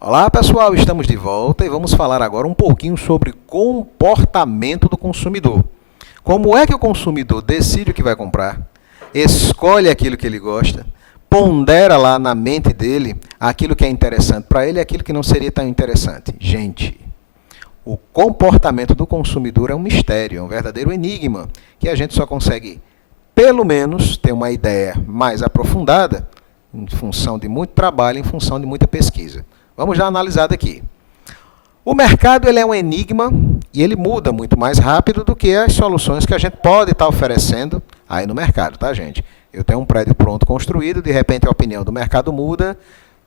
Olá pessoal, estamos de volta e vamos falar agora um pouquinho sobre comportamento do consumidor. Como é que o consumidor decide o que vai comprar, escolhe aquilo que ele gosta, pondera lá na mente dele aquilo que é interessante para ele e aquilo que não seria tão interessante. Gente, o comportamento do consumidor é um mistério, é um verdadeiro enigma, que a gente só consegue, pelo menos, ter uma ideia mais aprofundada em função de muito trabalho, em função de muita pesquisa. Vamos já analisar daqui. O mercado ele é um enigma e ele muda muito mais rápido do que as soluções que a gente pode estar oferecendo aí no mercado, tá, gente? Eu tenho um prédio pronto construído, de repente a opinião do mercado muda.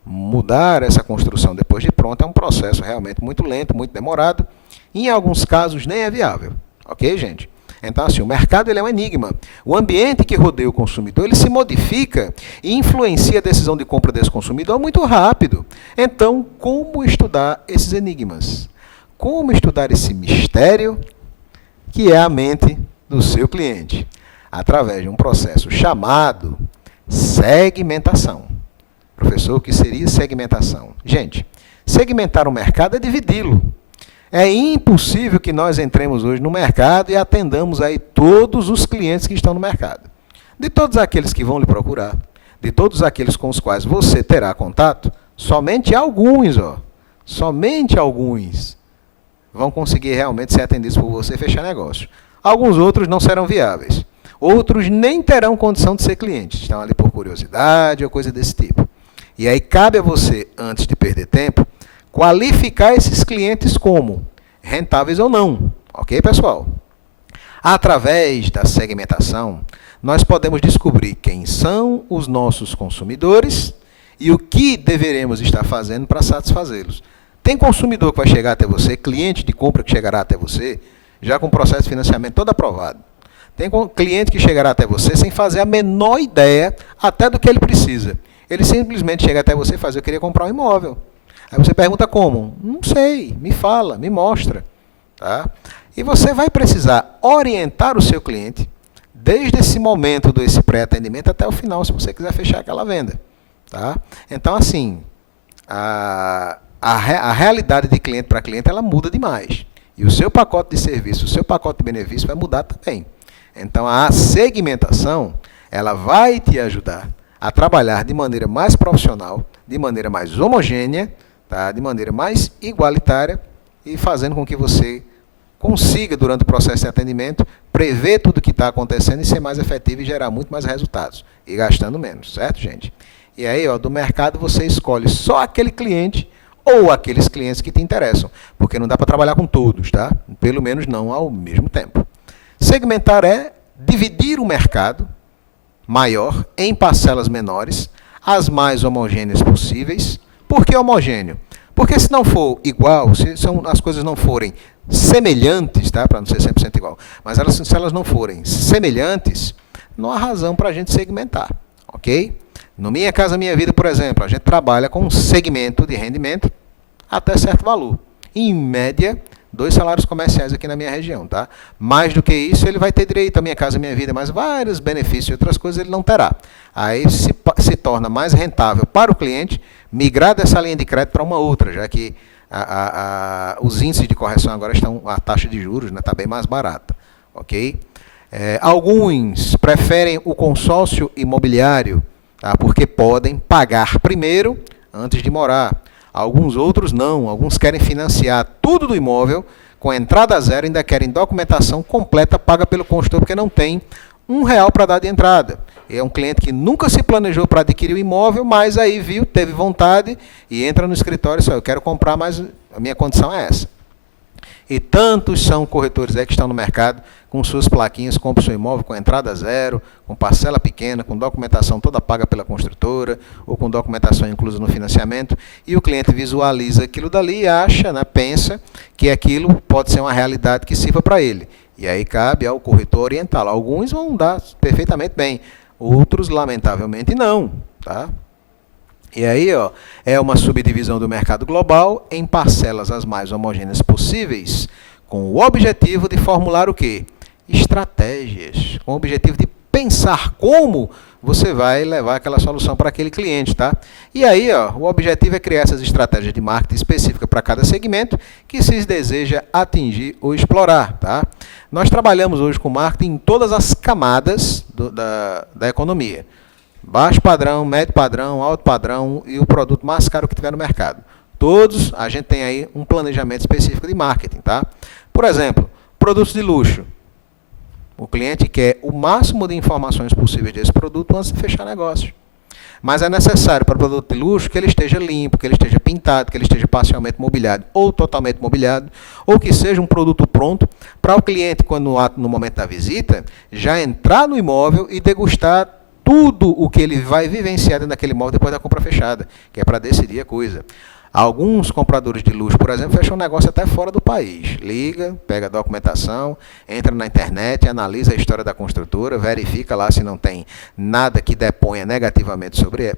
Mudar essa construção depois de pronto é um processo realmente muito lento, muito demorado. E em alguns casos nem é viável. Ok, gente? Então, assim, o mercado ele é um enigma. O ambiente que rodeia o consumidor ele se modifica e influencia a decisão de compra desse consumidor muito rápido. Então, como estudar esses enigmas? Como estudar esse mistério que é a mente do seu cliente? Através de um processo chamado segmentação. Professor, o que seria segmentação? Gente, segmentar o mercado é dividi-lo. É impossível que nós entremos hoje no mercado e atendamos aí todos os clientes que estão no mercado. De todos aqueles que vão lhe procurar, de todos aqueles com os quais você terá contato, somente alguns vão conseguir realmente ser atendidos por você e fechar negócio. Alguns outros não serão viáveis. Outros nem terão condição de ser clientes, estão ali por curiosidade ou coisa desse tipo. E aí cabe a você, antes de perder tempo, qualificar esses clientes como rentáveis ou não. Ok, pessoal? Através da segmentação, nós podemos descobrir quem são os nossos consumidores e o que deveremos estar fazendo para satisfazê-los. Tem consumidor que vai chegar até você, cliente de compra que chegará até você, já com o processo de financiamento todo aprovado. Tem cliente que chegará até você sem fazer a menor ideia até do que ele precisa. Ele simplesmente chega até você e faz, eu queria comprar um imóvel. Aí você pergunta como? Não sei, me fala, me mostra. Tá? E você vai precisar orientar o seu cliente desde esse momento desse pré-atendimento até o final, se você quiser fechar aquela venda. Tá? Então, assim, a realidade de cliente para cliente, ela muda demais. E o seu pacote de serviço, o seu pacote de benefício vai mudar também. Então, a segmentação, ela vai te ajudar a trabalhar de maneira mais profissional, de maneira mais homogênea, tá? De maneira mais igualitária e fazendo com que você consiga, durante o processo de atendimento, prever tudo o que está acontecendo e ser mais efetivo e gerar muito mais resultados. E gastando menos, certo, gente? E aí, ó, do mercado você escolhe só aquele cliente ou aqueles clientes que te interessam, porque não dá para trabalhar com todos, tá? Pelo menos não ao mesmo tempo. Segmentar é dividir o mercado maior em parcelas menores, as mais homogêneas possíveis. Por que homogêneo? Porque se não for igual, se as coisas não forem semelhantes, tá? Para não ser 100% igual, mas se elas não forem semelhantes, não há razão para a gente segmentar, ok? No Minha Casa Minha Vida, por exemplo, a gente trabalha com um segmento de rendimento até certo valor. Em média, 2 salários comerciais aqui na minha região, tá? Mais do que isso, ele vai ter direito à Minha Casa Minha Vida, mas vários benefícios e outras coisas ele não terá. Aí se torna mais rentável para o cliente migrar dessa linha de crédito para uma outra, já que os índices de correção agora estão, a taxa de juros está bem mais barata, ok? Alguns preferem o consórcio imobiliário, tá? Porque podem pagar primeiro antes de morar. Alguns outros não, alguns querem financiar tudo do imóvel com entrada zero, ainda querem documentação completa paga pelo construtor, porque não tem R$ 1 para dar de entrada. É um cliente que nunca se planejou para adquirir o imóvel, mas aí viu, teve vontade e entra no escritório e só, eu quero comprar, mas a minha condição é essa. E tantos são corretores aí que estão no mercado com suas plaquinhas, compra o seu imóvel com entrada zero, com parcela pequena, com documentação toda paga pela construtora, ou com documentação inclusa no financiamento, e o cliente visualiza aquilo dali e acha, né, pensa que aquilo pode ser uma realidade que sirva para ele. E aí cabe ao corretor orientá-lo. Alguns vão dar perfeitamente bem, outros, lamentavelmente, não. Tá? E aí, ó, é uma subdivisão do mercado global em parcelas as mais homogêneas possíveis, com o objetivo de formular o quê? Estratégias, com o objetivo de pensar como você vai levar aquela solução para aquele cliente, tá? E aí, ó, o objetivo é criar essas estratégias de marketing específicas para cada segmento que se deseja atingir ou explorar, tá? Nós trabalhamos hoje com marketing em todas as camadas da economia. Baixo padrão, médio padrão, alto padrão e o produto mais caro que tiver no mercado. Todos, a gente tem aí um planejamento específico de marketing, tá? Por exemplo, produtos de luxo. O cliente quer o máximo de informações possíveis desse produto antes de fechar negócio. Mas é necessário para o produto de luxo que ele esteja limpo, que ele esteja pintado, que ele esteja parcialmente mobiliado ou totalmente mobiliado, ou que seja um produto pronto para o cliente, quando no momento da visita, já entrar no imóvel e degustar tudo o que ele vai vivenciar dentro daquele imóvel depois da compra fechada, que é para decidir a coisa. Alguns compradores de luxo, por exemplo, fecham um negócio até fora do país. Liga, pega a documentação, entra na internet, analisa a história da construtora, verifica lá se não tem nada que deponha negativamente sobre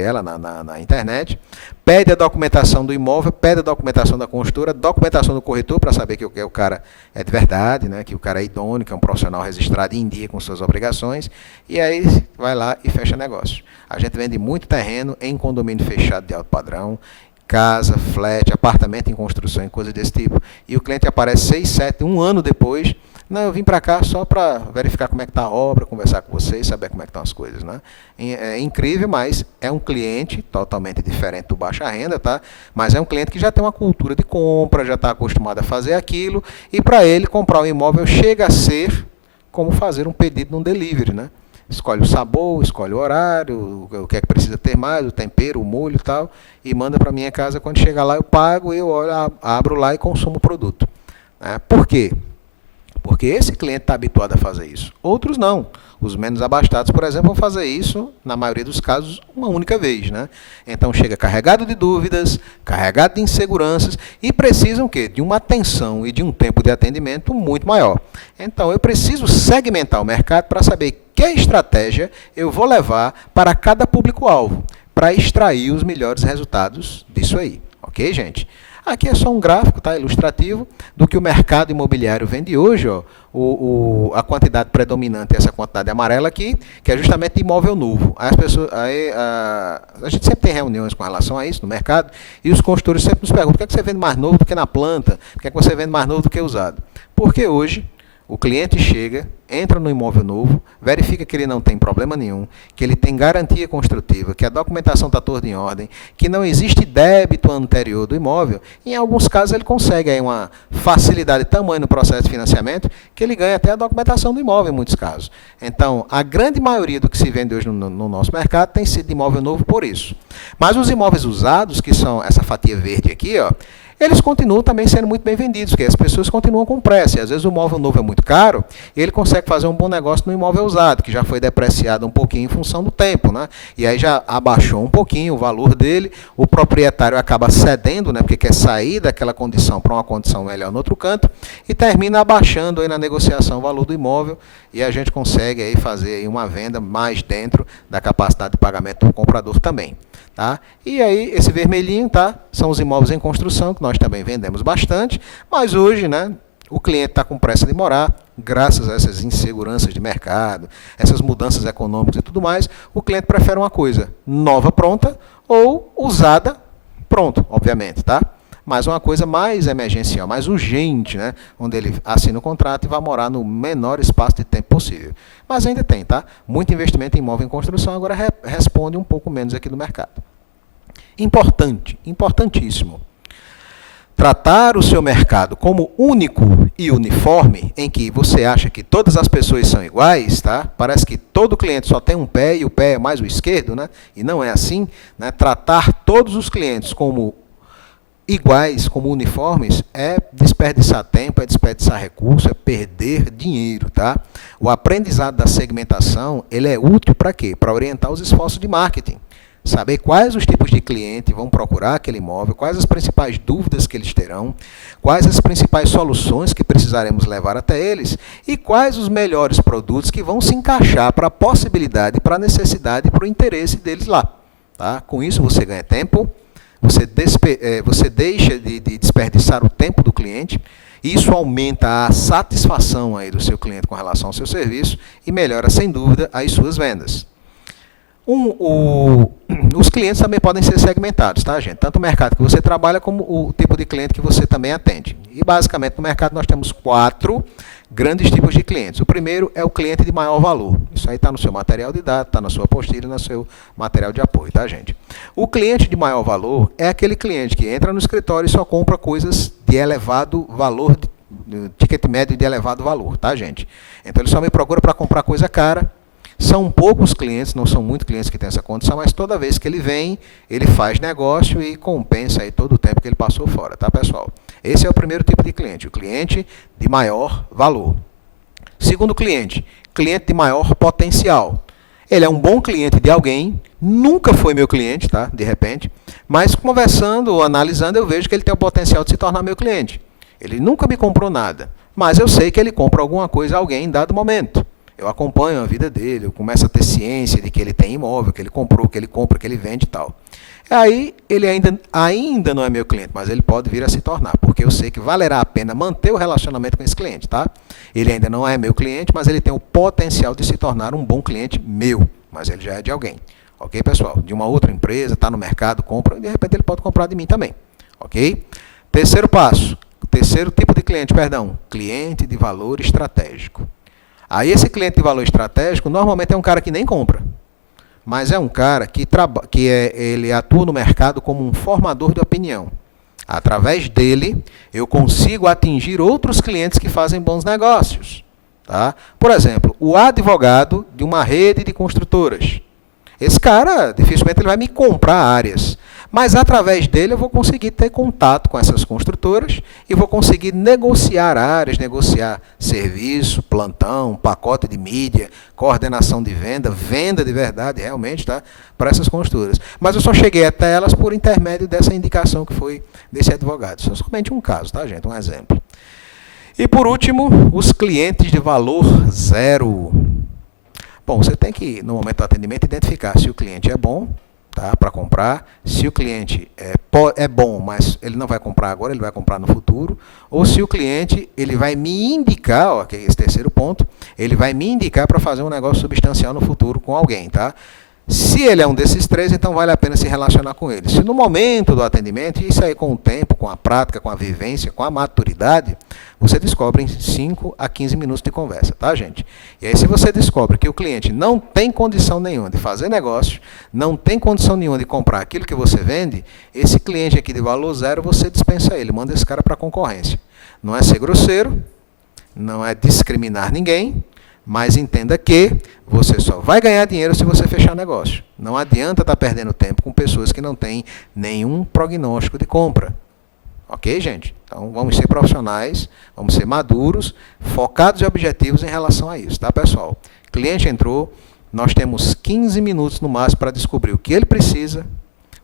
ela na internet, pede a documentação do imóvel, pede a documentação da construtora, documentação do corretor para saber que o cara é de verdade, né, que o cara é idôneo, que é um profissional registrado e em dia com suas obrigações, e aí vai lá e fecha negócio. A gente vende muito terreno em condomínio fechado de alto padrão, casa, flat, apartamento em construção e coisas desse tipo. E o cliente aparece 6, 7, um ano depois. Não, eu vim para cá só para verificar como é que está a obra, conversar com vocês, saber como é que estão as coisas, né? É incrível, mas é um cliente totalmente diferente do baixa renda, tá? Mas é um cliente que já tem uma cultura de compra, já está acostumado a fazer aquilo, e para ele comprar um imóvel chega a ser como fazer um pedido num delivery, né? Escolhe o sabor, escolhe o horário, o que é que precisa ter mais, o tempero, o molho e tal, e manda para minha casa. Quando chegar lá eu pago, eu abro lá e consumo o produto. Por quê? Porque esse cliente está habituado a fazer isso. Outros não. Os menos abastados, por exemplo, vão fazer isso, na maioria dos casos, uma única vez, né? Então chega carregado de dúvidas, carregado de inseguranças e precisam o quê? De uma atenção e de um tempo de atendimento muito maior. Então eu preciso segmentar o mercado para saber que estratégia eu vou levar para cada público-alvo, para extrair os melhores resultados disso aí. Ok, gente? Aqui é só um gráfico, tá, ilustrativo do que o mercado imobiliário vende hoje. Ó, a quantidade predominante é essa quantidade amarela aqui, que é justamente imóvel novo. A gente sempre tem reuniões com relação a isso no mercado, e os consultores sempre nos perguntam: por que é que você vende mais novo do que na planta? Por que é que você vende mais novo do que usado? Porque hoje o cliente chega, entra no imóvel novo, verifica que ele não tem problema nenhum, que ele tem garantia construtiva, que a documentação está toda em ordem, que não existe débito anterior do imóvel. Em alguns casos ele consegue aí uma facilidade tamanho no processo de financiamento que ele ganha até a documentação do imóvel em muitos casos. Então, a grande maioria do que se vende hoje no nosso mercado tem sido de imóvel novo por isso. Mas os imóveis usados, que são essa fatia verde aqui, ó, eles continuam também sendo muito bem vendidos, porque as pessoas continuam com pressa. E às vezes o imóvel novo é muito caro, e ele consegue fazer um bom negócio no imóvel usado, que já foi depreciado um pouquinho em função do tempo, né? E aí já abaixou um pouquinho o valor dele, o proprietário acaba cedendo, né, porque quer sair daquela condição para uma condição melhor no outro canto, e termina abaixando aí na negociação o valor do imóvel, e a gente consegue aí fazer aí uma venda mais dentro da capacidade de pagamento do comprador também. Tá? E aí, esse vermelhinho, tá? São os imóveis em construção, que nós também vendemos bastante, mas hoje, né, o cliente está com pressa de morar, graças a essas inseguranças de mercado, essas mudanças econômicas e tudo mais, o cliente prefere uma coisa nova pronta ou usada pronto, obviamente, tá? Mas uma coisa mais emergencial, mais urgente, né? Onde ele assina o contrato e vai morar no menor espaço de tempo possível. Mas ainda tem, tá? Muito investimento em imóvel em construção, agora responde um pouco menos aqui no mercado. Importante, importantíssimo. Tratar o seu mercado como único e uniforme, em que você acha que todas as pessoas são iguais, tá? Parece que todo cliente só tem um pé e o pé é mais o esquerdo, né? E não é assim, né? Tratar todos os clientes como iguais, como uniformes, é desperdiçar tempo, é desperdiçar recurso, é perder dinheiro, tá? O aprendizado da segmentação, ele é útil para quê? Para orientar os esforços de marketing. Saber quais os tipos de cliente vão procurar aquele imóvel, quais as principais dúvidas que eles terão, quais as principais soluções que precisaremos levar até eles e quais os melhores produtos que vão se encaixar para a possibilidade, para a necessidade e para o interesse deles lá. Tá? Com isso você ganha tempo, você deixa de desperdiçar o tempo do cliente Isso aumenta a satisfação aí do seu cliente com relação ao seu serviço e melhora, sem dúvida, as suas vendas. Os clientes também podem ser segmentados, tá, gente? Tanto o mercado que você trabalha como o tipo de cliente que você também atende. E, basicamente, no mercado nós temos 4 grandes tipos de clientes. O primeiro é o cliente de maior valor. Isso aí está no seu material de dados, está na sua apostila, no seu material de apoio, tá, gente? O cliente de maior valor é aquele cliente que entra no escritório e só compra coisas de elevado valor, de ticket médio de elevado valor, tá, gente? Então, ele só me procura para comprar coisa cara. São poucos clientes, não são muitos clientes que têm essa condição, mas toda vez que ele vem, ele faz negócio e compensa aí todo o tempo que ele passou fora, tá, pessoal? Esse é o primeiro tipo de cliente, o cliente de maior valor. Segundo cliente, cliente de maior potencial. Ele é um bom cliente de alguém, nunca foi meu cliente, tá, de repente, mas conversando ou analisando eu vejo que ele tem o potencial de se tornar meu cliente. Ele nunca me comprou nada, mas eu sei que ele compra alguma coisa a alguém em dado momento. Eu acompanho a vida dele, eu começo a ter ciência de que ele tem imóvel, que ele comprou, que ele compra, que ele vende e tal. Aí, ele ainda não é meu cliente, mas ele pode vir a se tornar, porque eu sei que valerá a pena manter o relacionamento com esse cliente, tá? Ele ainda não é meu cliente, mas ele tem o potencial de se tornar um bom cliente meu, mas ele já é de alguém. Ok, pessoal? De uma outra empresa, está no mercado, compra, e de repente ele pode comprar de mim também. Ok? Terceiro tipo de cliente, cliente de valor estratégico. Aí esse cliente de valor estratégico normalmente é um cara que nem compra, mas é um cara que ele atua no mercado como um formador de opinião. Através dele, eu consigo atingir outros clientes que fazem bons negócios. Tá? Por exemplo, o advogado de uma rede de construtoras. Esse cara, dificilmente ele vai me comprar áreas, mas através dele eu vou conseguir ter contato com essas construtoras e vou conseguir negociar áreas, negociar serviço, plantão, pacote de mídia, coordenação de venda, venda de verdade realmente, tá? Para essas construtoras. Mas eu só cheguei até elas por intermédio dessa indicação que foi desse advogado. Isso é somente um caso, tá, gente? Um exemplo. E por último, os clientes de valor zero. Bom, você tem que, no momento do atendimento, identificar se o cliente é bom, tá, para comprar, se o cliente é bom, mas ele não vai comprar agora, ele vai comprar no futuro, ou se o cliente ele vai me indicar, ó, que é esse terceiro ponto, ele vai me indicar para fazer um negócio substancial no futuro com alguém, tá? Se ele é um desses 3, então vale a pena se relacionar com ele. Se no momento do atendimento, e isso aí com o tempo, com a prática, com a vivência, com a maturidade, você descobre em 5 a 15 minutos de conversa, tá, gente? E aí se você descobre que o cliente não tem condição nenhuma de fazer negócio, não tem condição nenhuma de comprar aquilo que você vende, esse cliente aqui de valor zero, você dispensa ele, manda esse cara para a concorrência. Não é ser grosseiro, não é discriminar ninguém, mas entenda que você só vai ganhar dinheiro se você fechar negócio. Não adianta estar perdendo tempo com pessoas que não têm nenhum prognóstico de compra. Ok, gente? Então, vamos ser profissionais, vamos ser maduros, focados e objetivos em relação a isso, tá, pessoal? Cliente entrou, nós temos 15 minutos no máximo para descobrir o que ele precisa,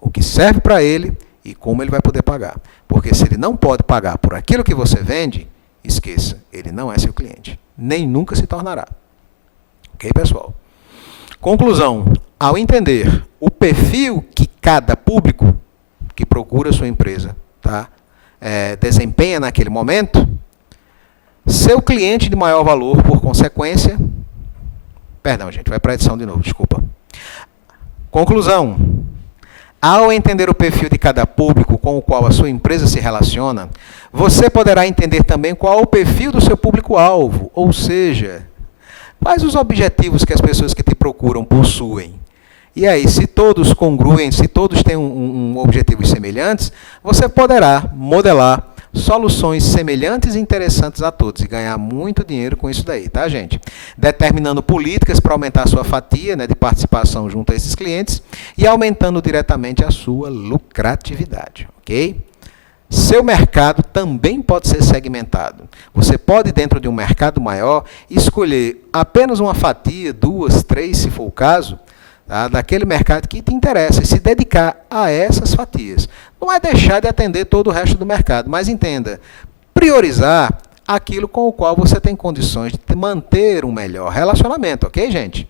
o que serve para ele e como ele vai poder pagar. Porque se ele não pode pagar por aquilo que você vende, esqueça, ele não é seu cliente. Nem nunca se tornará. Ok, pessoal? Conclusão. Ao entender o perfil que cada público que procura a sua empresa, tá, desempenha naquele momento, seu cliente de maior valor, por consequência... Perdão, gente, vai para a edição de novo, desculpa. Conclusão. Ao entender o perfil de cada público com o qual a sua empresa se relaciona, você poderá entender também qual é o perfil do seu público-alvo, ou seja, quais os objetivos que as pessoas que te procuram possuem. E aí, se todos congruem, se todos têm objetivos semelhantes, você poderá modelar soluções semelhantes e interessantes a todos e ganhar muito dinheiro com isso daí, tá, gente? Determinando políticas para aumentar a sua fatia, né, de participação junto a esses clientes e aumentando diretamente a sua lucratividade, ok? Seu mercado também pode ser segmentado. Você pode, dentro de um mercado maior, escolher apenas uma fatia, 2, 3, se for o caso, tá, daquele mercado que te interessa e se dedicar a essas fatias. Não é deixar de atender todo o resto do mercado, mas entenda, priorizar aquilo com o qual você tem condições de manter um melhor relacionamento, ok, gente?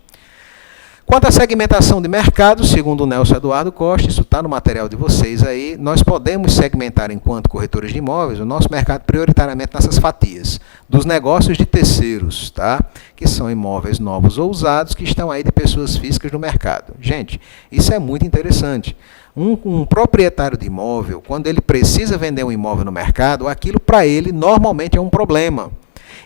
Quanto à segmentação de mercado, segundo o Nelson Eduardo Costa, isso está no material de vocês aí, nós podemos segmentar, enquanto corretores de imóveis, o nosso mercado prioritariamente nessas fatias dos negócios de terceiros, tá? Que são imóveis novos ou usados que estão aí de pessoas físicas no mercado. Gente, isso é muito interessante. Um proprietário de imóvel, quando ele precisa vender um imóvel no mercado, aquilo para ele normalmente é um problema.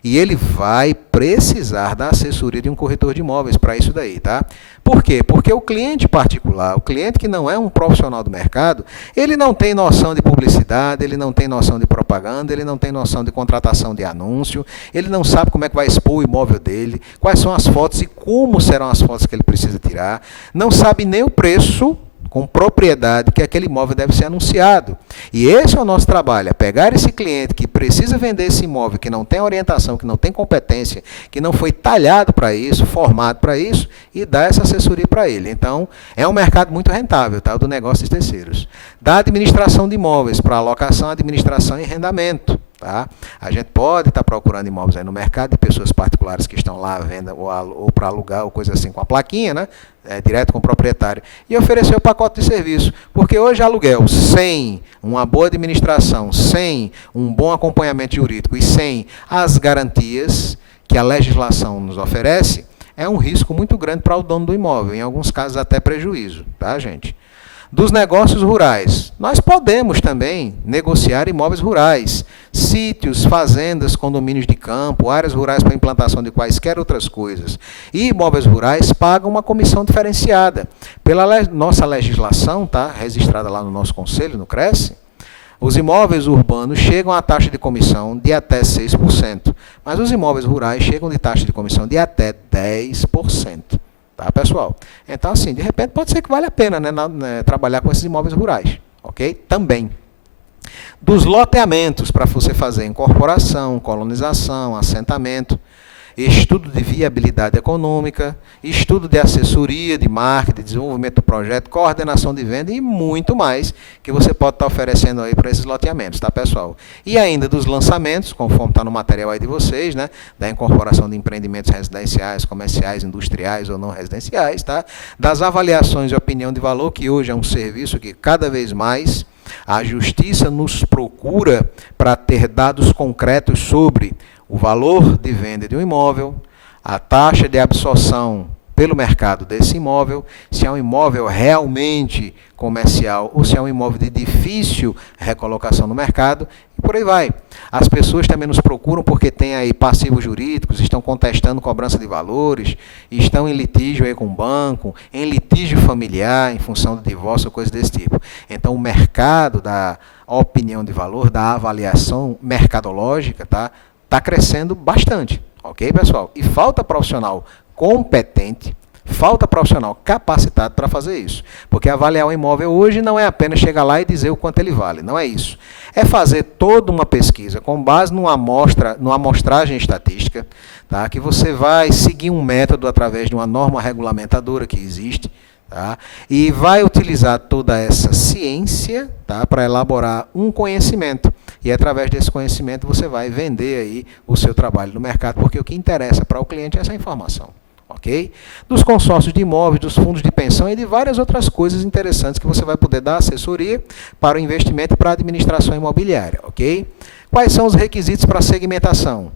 E ele vai precisar da assessoria de um corretor de imóveis para isso daí, tá? Por quê? Porque o cliente particular, o cliente que não é um profissional do mercado, ele não tem noção de publicidade, ele não tem noção de propaganda, ele não tem noção de contratação de anúncio, ele não sabe como é que vai expor o imóvel dele, quais são as fotos e como serão as fotos que ele precisa tirar, não sabe nem o preço com propriedade que aquele imóvel deve ser anunciado. E esse é o nosso trabalho, é pegar esse cliente que precisa vender esse imóvel, que não tem orientação, que não tem competência, que não foi talhado para isso, formado para isso, e dar essa assessoria para ele. Então, é um mercado muito rentável, tá? Do negócio de terceiros. Da administração de imóveis, para alocação, administração e arrendamento. Tá? A gente pode estar procurando imóveis aí no mercado de pessoas particulares que estão lá à venda ou para alugar ou coisa assim com a plaquinha, né? Direto com o proprietário, e oferecer o pacote de serviço. Porque hoje aluguel sem uma boa administração, sem um bom acompanhamento jurídico e sem as garantias que a legislação nos oferece, é um risco muito grande para o dono do imóvel, em alguns casos até prejuízo, tá, gente? Dos negócios rurais, nós podemos também negociar imóveis rurais, sítios, fazendas, condomínios de campo, áreas rurais para implantação de quaisquer outras coisas. E imóveis rurais pagam uma comissão diferenciada. Pela nossa legislação, tá, registrada lá no nosso conselho, no Cresce, os imóveis urbanos chegam a taxa de comissão de até 6%, mas os imóveis rurais chegam de taxa de comissão de até 10%. Tá, pessoal? Então, assim, de repente, pode ser que vale a pena, né, trabalhar com esses imóveis rurais, ok? Também. Dos loteamentos, para você fazer incorporação, colonização, assentamento, estudo de viabilidade econômica, estudo de assessoria, de marketing, desenvolvimento do projeto, coordenação de venda e muito mais que você pode estar oferecendo aí para esses loteamentos, tá, pessoal? E ainda dos lançamentos, conforme está no material aí de vocês, né, da incorporação de empreendimentos residenciais, comerciais, industriais ou não residenciais, tá? Das avaliações de opinião de valor, que hoje é um serviço que cada vez mais a Justiça nos procura para ter dados concretos sobre o valor de venda de um imóvel, a taxa de absorção pelo mercado desse imóvel, se é um imóvel realmente comercial ou se é um imóvel de difícil recolocação no mercado, e por aí vai. As pessoas também nos procuram porque têm aí passivos jurídicos, estão contestando cobrança de valores, estão em litígio aí com o banco, em litígio familiar, em função do divórcio ou coisa desse tipo. Então, o mercado da opinião de valor, da avaliação mercadológica, tá? Está crescendo bastante, ok, pessoal? E falta profissional competente, falta profissional capacitado para fazer isso. Porque avaliar um imóvel hoje não é apenas chegar lá e dizer o quanto ele vale, não é isso. É fazer toda uma pesquisa com base numa amostragem estatística, tá? Que você vai seguir um método através de uma norma regulamentadora que existe, tá? E vai utilizar toda essa ciência, tá, para elaborar um conhecimento. E através desse conhecimento você vai vender aí o seu trabalho no mercado, porque o que interessa para o cliente é essa informação. Ok? Dos consórcios de imóveis, dos fundos de pensão e de várias outras coisas interessantes que você vai poder dar assessoria para o investimento e para a administração imobiliária. Ok? Quais são os requisitos para a segmentação?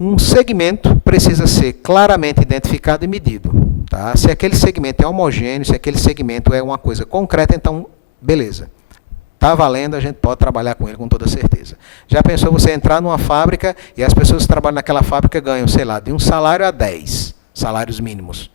Um segmento precisa ser claramente identificado e medido. Tá? Se aquele segmento é homogêneo, se aquele segmento é uma coisa concreta, então, beleza. Está valendo, a gente pode trabalhar com ele com toda certeza. Já pensou você entrar numa fábrica e as pessoas que trabalham naquela fábrica ganham, sei lá, de um salário a 10 salários mínimos.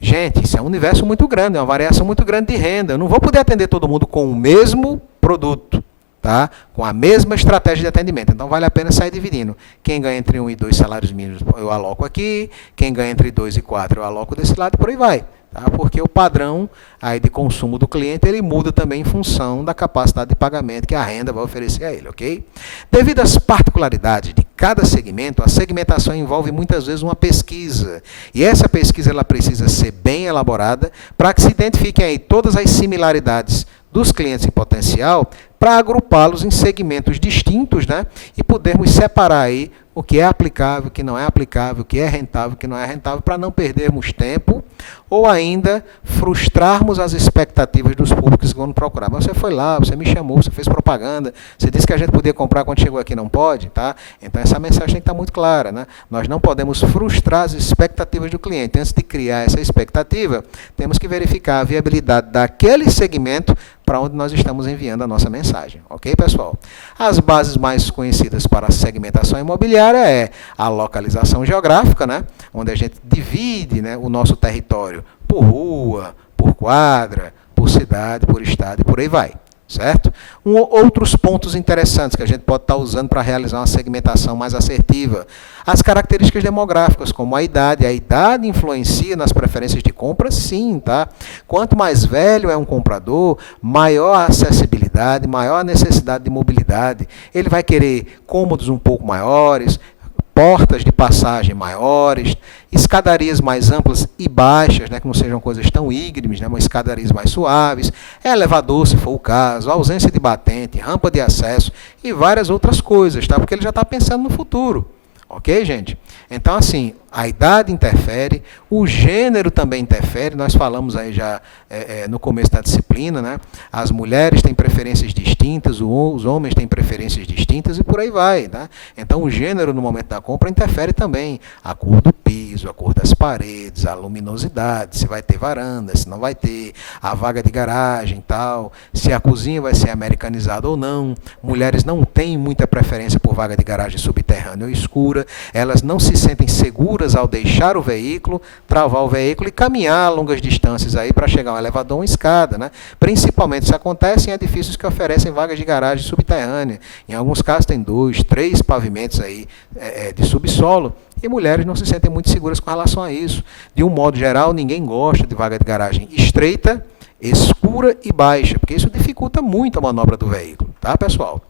Gente, isso é um universo muito grande, é uma variação muito grande de renda. Eu não vou poder atender todo mundo com o mesmo produto, tá? Com a mesma estratégia de atendimento. Então, vale a pena sair dividindo. Quem ganha entre 1 e 2 salários mínimos, eu aloco aqui. Quem ganha entre 2 e 4, eu aloco desse lado e por aí vai. Tá? Porque o padrão aí de consumo do cliente, ele muda também em função da capacidade de pagamento que a renda vai oferecer a ele, ok? Devido às particularidades de cada segmento, a segmentação envolve muitas vezes uma pesquisa. E essa pesquisa ela precisa ser bem elaborada para que se identifiquem aí todas as similaridades dos clientes em potencial para agrupá-los em segmentos distintos, né? E podermos separar aí o que é aplicável, o que não é aplicável, o que é rentável, o que não é rentável, para não perdermos tempo Ou ainda, frustrarmos as expectativas dos públicos que vão procurar. Mas você foi lá, você me chamou, você fez propaganda, você disse que a gente podia comprar quando chegou aqui, não pode, tá? Então essa mensagem tem que estar muito clara, né? Nós não podemos frustrar as expectativas do cliente. Antes de criar essa expectativa, temos que verificar a viabilidade daquele segmento para onde nós estamos enviando a nossa mensagem. Ok, pessoal? As bases mais conhecidas para a segmentação imobiliária é a localização geográfica, né? Onde a gente divide, né, o nosso território por rua, por quadra, por cidade, por estado e por aí vai. Certo? Outros pontos interessantes que a gente pode estar usando para realizar uma segmentação mais assertiva. As características demográficas, como a idade. A idade influencia nas preferências de compra? Sim, tá? Quanto mais velho é um comprador, maior a acessibilidade, maior a necessidade de mobilidade. Ele vai querer cômodos um pouco maiores, portas de passagem maiores, escadarias mais amplas e baixas, né, que não sejam coisas tão íngremes, né, mas escadarias mais suaves, elevador, se for o caso, ausência de batente, rampa de acesso e várias outras coisas, tá? Porque ele já está pensando no futuro. Ok, gente? Então, assim, a idade interfere, o gênero também interfere, nós falamos aí já no começo da disciplina, né? As mulheres têm preferências distintas, os homens têm preferências distintas e por aí vai, tá? Então, o gênero no momento da compra interfere também. A cor do piso, a cor das paredes, a luminosidade, se vai ter varanda, se não vai ter, a vaga de garagem e tal, se a cozinha vai ser americanizada ou não. Mulheres não têm muita preferência por vaga de garagem subterrânea ou escura, elas não se sentem seguras ao deixar o veículo, travar o veículo e caminhar longas distâncias aí para chegar a um elevador ou uma escada, né? Principalmente isso acontece em edifícios que oferecem vagas de garagem subterrânea. Em alguns casos tem 2, 3 pavimentos aí de subsolo e mulheres não se sentem muito seguras com relação a isso. De um modo geral, ninguém gosta de vaga de garagem estreita, escura e baixa, porque isso dificulta muito a manobra do veículo, tá, pessoal?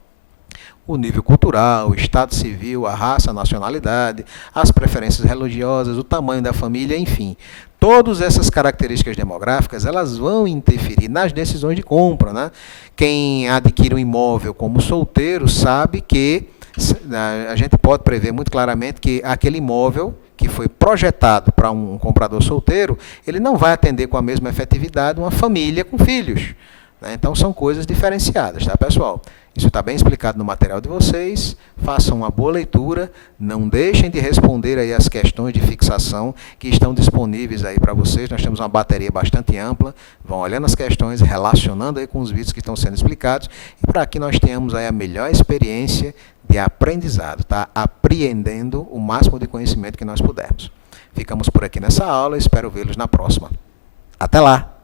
O nível cultural, o estado civil, a raça, a nacionalidade, as preferências religiosas, o tamanho da família, enfim. Todas essas características demográficas, elas vão interferir nas decisões de compra, né? Quem adquire um imóvel como solteiro sabe que a gente pode prever muito claramente que aquele imóvel que foi projetado para um comprador solteiro, ele não vai atender com a mesma efetividade uma família com filhos. Então, são coisas diferenciadas, tá, pessoal? Isso está bem explicado no material de vocês. Façam uma boa leitura. Não deixem de responder aí as questões de fixação que estão disponíveis aí para vocês. Nós temos uma bateria bastante ampla. Vão olhando as questões, relacionando aí com os vídeos que estão sendo explicados. E para que nós tenhamos aí a melhor experiência de aprendizado, tá? Apreendendo o máximo de conhecimento que nós pudermos. Ficamos por aqui nessa aula. Espero vê-los na próxima. Até lá!